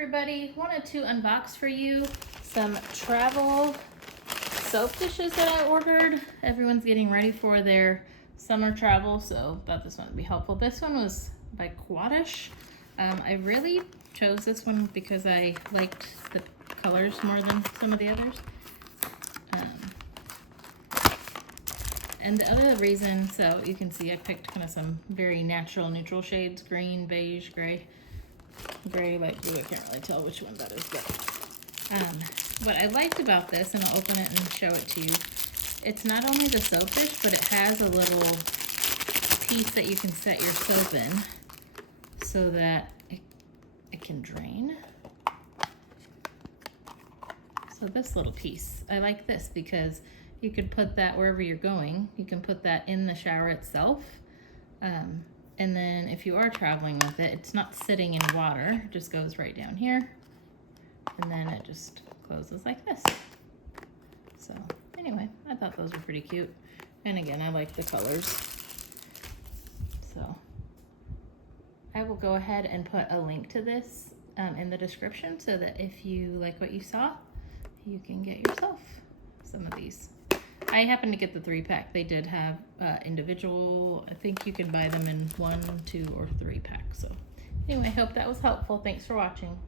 everybody, wanted to unbox for you some travel soap dishes that I ordered. Everyone's getting ready for their summer travel, so thought this one would be helpful. This one was by Quatish. I really chose this one because I liked the colors more than some of the others. And the other reason, so you can see I picked kind of some very natural neutral shades, green, beige, gray, light blue. I can't really tell which one that is, but what I liked about this, and I'll open it and show it to you, it's not only the soap dish, but it has a little piece that you can set your soap in so that it can drain. So this little piece, I like this because you could put that wherever you're going. You can put that in the shower itself. And then if you are traveling with it, it's not sitting in water. It just goes right down here. And then it just closes like this. So anyway, I thought those were pretty cute. And again, I like the colors. So I will go ahead and put a link to this in the description so that if you like what you saw, you can get yourself some of these. I happened to get the 3-pack. They did have individual, I think you can buy them in 1, 2, or 3 packs. So anyway, I hope that was helpful. Thanks for watching.